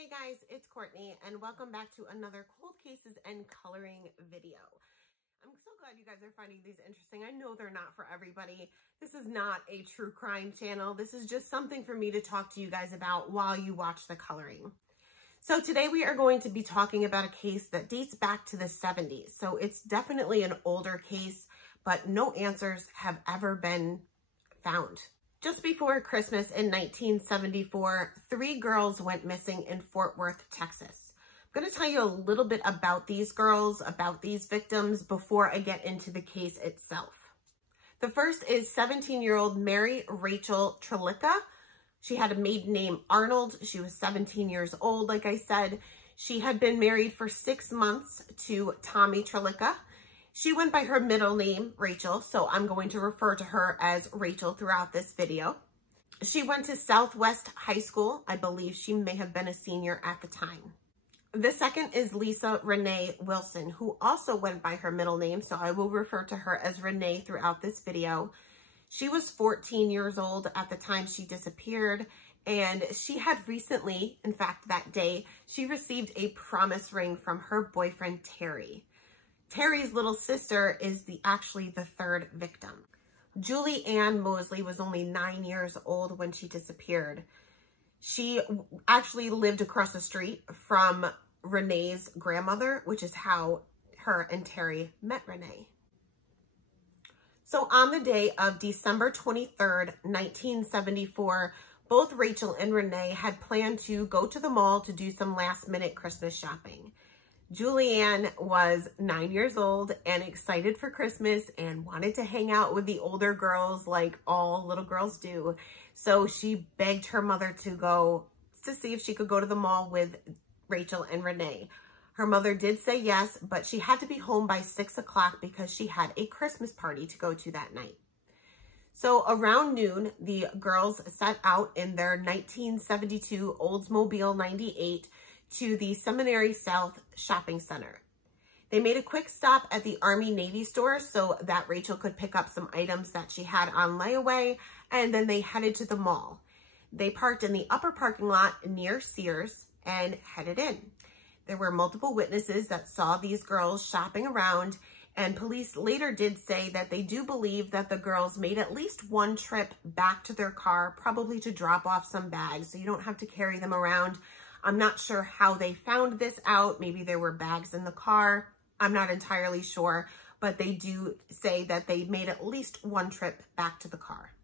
Hey guys, it's Courtney and welcome back to another cold cases and coloring video. I'm so glad you guys are finding these interesting. I know they're not for everybody. This is not a true crime channel. This is just something for me to talk to you guys about while you watch the coloring. So today we are going to be talking about a case that dates back to the 70s. So it's definitely an older case, but no answers have ever been found. Just before Christmas in 1974, 3 girls went missing in Fort Worth, Texas. I'm going to tell you a little bit about these girls, about these victims, before I get into the case itself. The first is 17-year-old Mary Rachel Trelica. She had a maiden name Arnold. She was 17 years old, like I said. She had been married for 6 months to Tommy Trelica. She went by her middle name, Rachel, so I'm going to refer to her as Rachel throughout this video. She went to Southwest High School. I believe she may have been a senior at the time. The second is Lisa Renee Wilson, who also went by her middle name, so I will refer to her as Renee throughout this video. She was 14 years old at the time she disappeared, and she had recently, in fact that day, she received a promise ring from her boyfriend Terry. Terry's little sister is actually the third victim. Julie Ann Mosley was only 9 years old when she disappeared. She actually lived across the street from Renee's grandmother, which is how her and Terry met Renee. So on the day of December 23rd, 1974, both Rachel and Renee had planned to go to the mall to do some last-minute Christmas shopping. Julianne was 9 years old and excited for Christmas and wanted to hang out with the older girls like all little girls do. So she begged her mother to go to see if she could go to the mall with Rachel and Renee. Her mother did say yes, but she had to be home by 6 o'clock because she had a Christmas party to go to that night. So around noon, the girls set out in their 1972 Oldsmobile 98 to the Seminary South Shopping Center. They made a quick stop at the Army Navy store so that Rachel could pick up some items that she had on layaway, and then they headed to the mall. They parked in the upper parking lot near Sears and headed in. There were multiple witnesses that saw these girls shopping around, and police later did say that they do believe that the girls made at least one trip back to their car, probably to drop off some bags, so you don't have to carry them around. I'm not sure how they found this out. Maybe there were bags in the car. I'm not entirely sure, but they do say that they made at least one trip back to the car.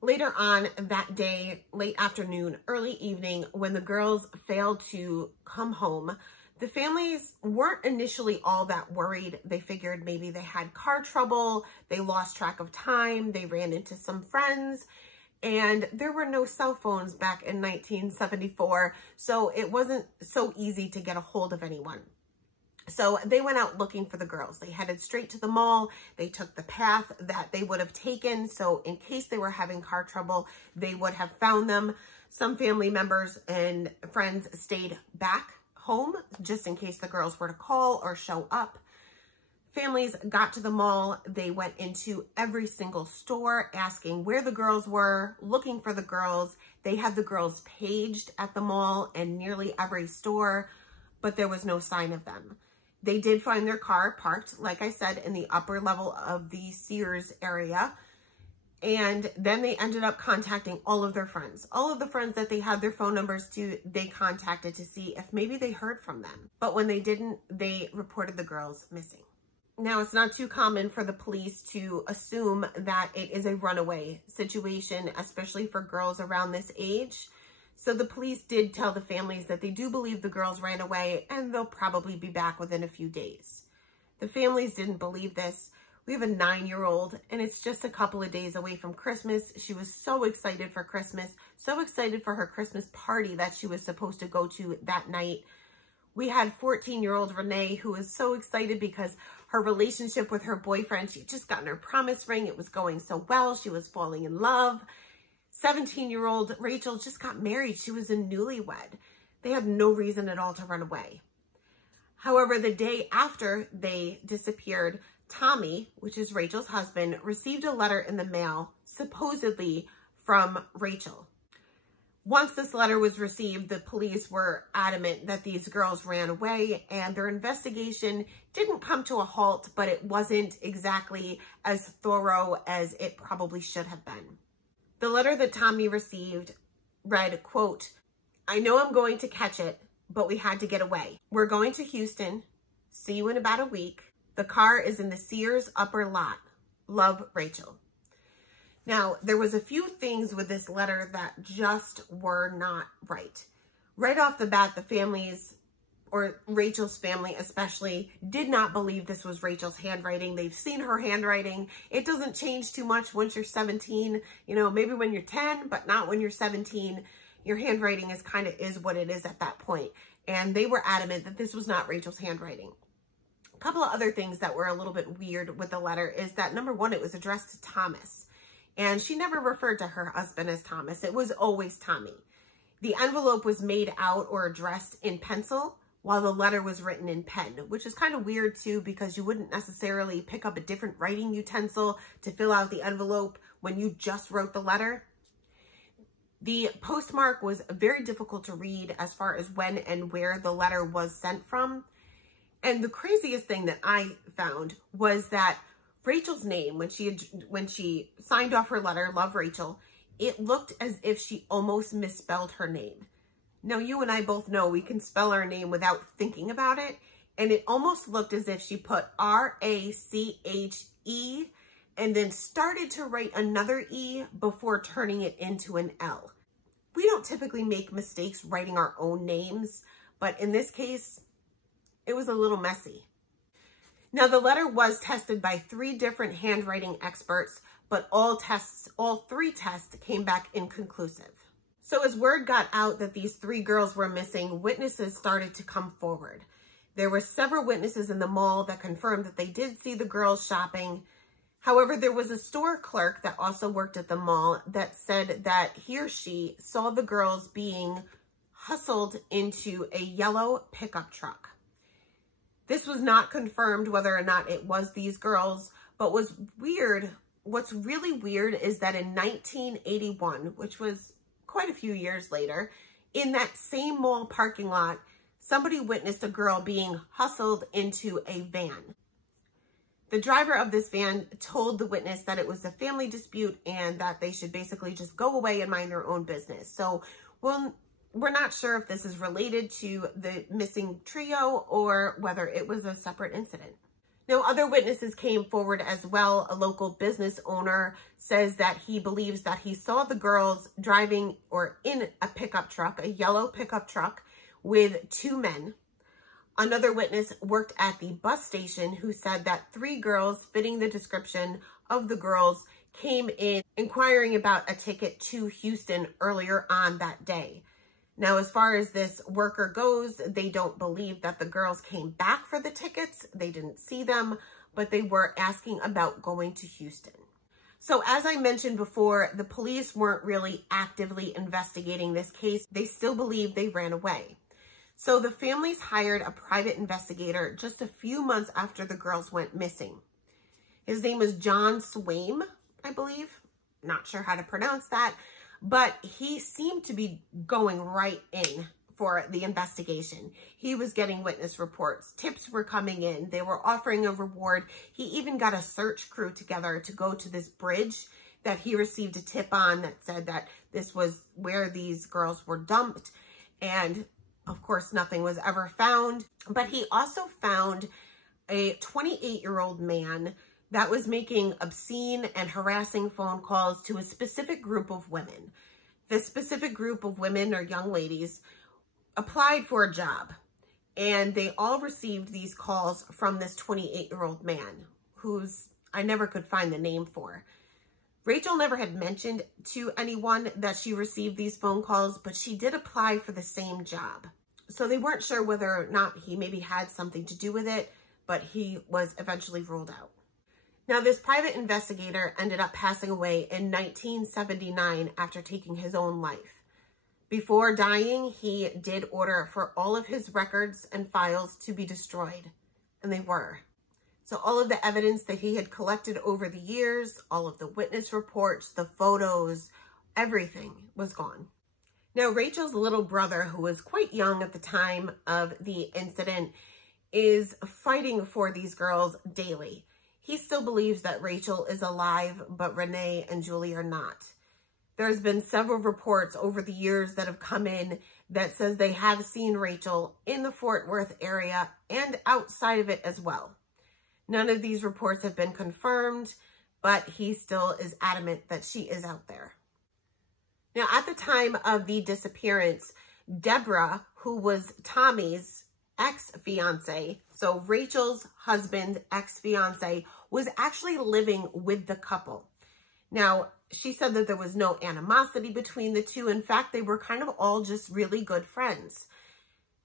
Later on that day, late afternoon, early evening, when the girls failed to come home, the families weren't initially all that worried. They figured maybe they had car trouble, they lost track of time, they ran into some friends, and there were no cell phones back in 1974, so it wasn't so easy to get a hold of anyone. So they went out looking for the girls. They headed straight to the mall. They took the path that they would have taken, so in case they were having car trouble, they would have found them. Some family members and friends stayed back home just in case the girls were to call or show up. Families got to the mall. They went into every single store asking where the girls were, looking for the girls. They had the girls paged at the mall and nearly every store, but there was no sign of them. They did find their car parked, like I said, in the upper level of the Sears area. And then they ended up contacting all of their friends. All of the friends that they had their phone numbers to, they contacted to see if maybe they heard from them. But when they didn't, they reported the girls missing. Now, it's not too common for the police to assume that it is a runaway situation, especially for girls around this age. So the police did tell the families that they do believe the girls ran away and they'll probably be back within a few days. The families didn't believe this. We have a 9-year-old and it's just a couple of days away from Christmas. She was so excited for Christmas, so excited for her Christmas party that she was supposed to go to that night. We had 14-year-old Renee, who was so excited because her relationship with her boyfriend, she'd just gotten her promise ring. It was going so well. She was falling in love. 17-year-old Rachel just got married. She was a newlywed. They had no reason at all to run away. However, the day after they disappeared, Tommy, which is Rachel's husband, received a letter in the mail, supposedly from Rachel. Once this letter was received, the police were adamant that these girls ran away, and their investigation didn't come to a halt, but it wasn't exactly as thorough as it probably should have been. The letter that Tommy received read, quote, "I know I'm going to catch it, but we had to get away. We're going to Houston. See you in about a week. The car is in the Sears upper lot. Love, Rachel." Now, there was a few things with this letter that just were not right. Right off the bat, the families, or Rachel's family especially, did not believe this was Rachel's handwriting. They've seen her handwriting. It doesn't change too much once you're 17, you know, maybe when you're 10, but not when you're 17. Your handwriting is what it is at that point. And they were adamant that this was not Rachel's handwriting. A couple of other things that were a little bit weird with the letter is that, number one, it was addressed to Thomas. And she never referred to her husband as Thomas. It was always Tommy. The envelope was made out or addressed in pencil, while the letter was written in pen, which is kind of weird too, because you wouldn't necessarily pick up a different writing utensil to fill out the envelope when you just wrote the letter. The postmark was very difficult to read as far as when and where the letter was sent from. And the craziest thing that I found was that Rachel's name, when she signed off her letter, "Love, Rachel," it looked as if she almost misspelled her name. Now, you and I both know we can spell our name without thinking about it, and it almost looked as if she put R-A-C-H-E and then started to write another E before turning it into an L. We don't typically make mistakes writing our own names, but in this case, it was a little messy. Now, the letter was tested by 3 different handwriting experts, but all 3 tests came back inconclusive. So as word got out that these 3 girls were missing, witnesses started to come forward. There were several witnesses in the mall that confirmed that they did see the girls shopping. However, there was a store clerk that also worked at the mall that said that he or she saw the girls being hustled into a yellow pickup truck. This was not confirmed whether or not it was these girls, but what's really weird is that in 1981, which was quite a few years later, in that same mall parking lot, somebody witnessed a girl being hustled into a van. The driver of this van told the witness that it was a family dispute and that they should basically just go away and mind their own business. So, we're not sure if this is related to the missing trio or whether it was a separate incident. Now, other witnesses came forward as well. A local business owner says that he believes that he saw the girls driving or in a pickup truck, a yellow pickup truck with 2 men. Another witness worked at the bus station who said that 3 girls fitting the description of the girls came in inquiring about a ticket to Houston earlier on that day. Now, as far as this worker goes, they don't believe that the girls came back for the tickets. They didn't see them, but they were asking about going to Houston. So as I mentioned before, the police weren't really actively investigating this case. They still believe they ran away. So the families hired a private investigator just a few months after the girls went missing. His name was John Swaim, I believe. Not sure how to pronounce that. But he seemed to be going right in for the investigation. He was getting witness reports. Tips were coming in. They were offering a reward. He even got a search crew together to go to this bridge that he received a tip on that said that this was where these girls were dumped. And of course, nothing was ever found. But he also found a 28-year-old man that was making obscene and harassing phone calls to a specific group of women. This specific group of women or young ladies applied for a job, and they all received these calls from this 28-year-old man, who's I never could find the name for. Rachel never had mentioned to anyone that she received these phone calls, but she did apply for the same job. So they weren't sure whether or not he maybe had something to do with it, but he was eventually ruled out. Now, this private investigator ended up passing away in 1979 after taking his own life. Before dying, he did order for all of his records and files to be destroyed, and they were. So all of the evidence that he had collected over the years, all of the witness reports, the photos, everything was gone. Now, Rachel's little brother, who was quite young at the time of the incident, is fighting for these girls daily. He still believes that Rachel is alive, but Renee and Julie are not. There's been several reports over the years that have come in that says they have seen Rachel in the Fort Worth area and outside of it as well. None of these reports have been confirmed, but he still is adamant that she is out there. Now, at the time of the disappearance, Deborah, who was Tommy's ex-fiance, so Rachel's husband, ex-fiance, was actually living with the couple. Now, she said that there was no animosity between the two. In fact, they were kind of all just really good friends.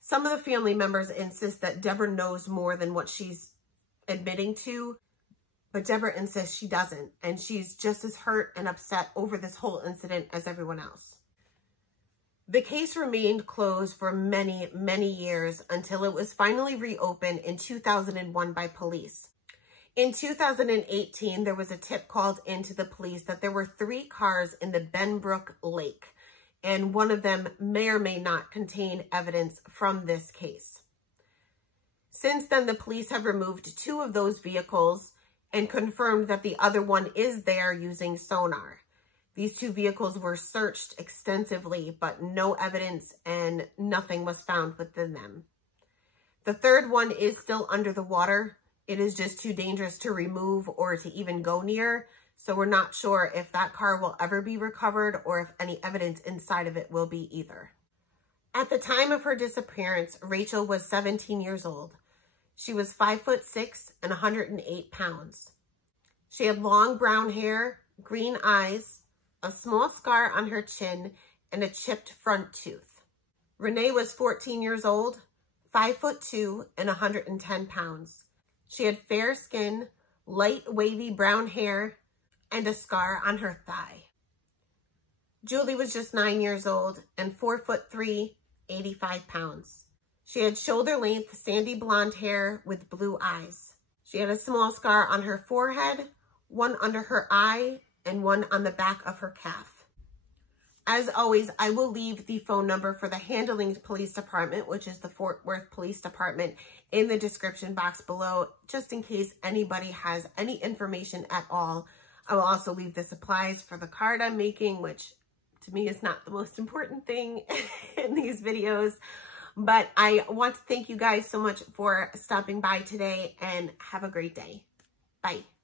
Some of the family members insist that Deborah knows more than what she's admitting to, but Deborah insists she doesn't, and she's just as hurt and upset over this whole incident as everyone else. The case remained closed for many, many years until it was finally reopened in 2001 by police. In 2018, there was a tip called into the police that there were 3 cars in the Benbrook Lake, and one of them may or may not contain evidence from this case. Since then, the police have removed 2 of those vehicles and confirmed that the other one is there using sonar. These 2 vehicles were searched extensively, but no evidence and nothing was found within them. The 3rd one is still under the water. It is just too dangerous to remove or to even go near, so we're not sure if that car will ever be recovered or if any evidence inside of it will be either. At the time of her disappearance, Rachel was 17 years old. She was 5'6" and 108 pounds. She had long brown hair, green eyes, a small scar on her chin, and a chipped front tooth. Renee was 14 years old, 5'2" and 110 pounds. She had fair skin, light wavy brown hair, and a scar on her thigh. Julie was just 9 years old and 4'3", 85 pounds. She had shoulder-length sandy blonde hair with blue eyes. She had a small scar on her forehead, one under her eye, and one on the back of her calf. As always, I will leave the phone number for the Handling Police Department, which is the Fort Worth Police Department, in the description box below, just in case anybody has any information at all. I will also leave the supplies for the card I'm making, which to me is not the most important thing in these videos. But I want to thank you guys so much for stopping by today, and have a great day. Bye.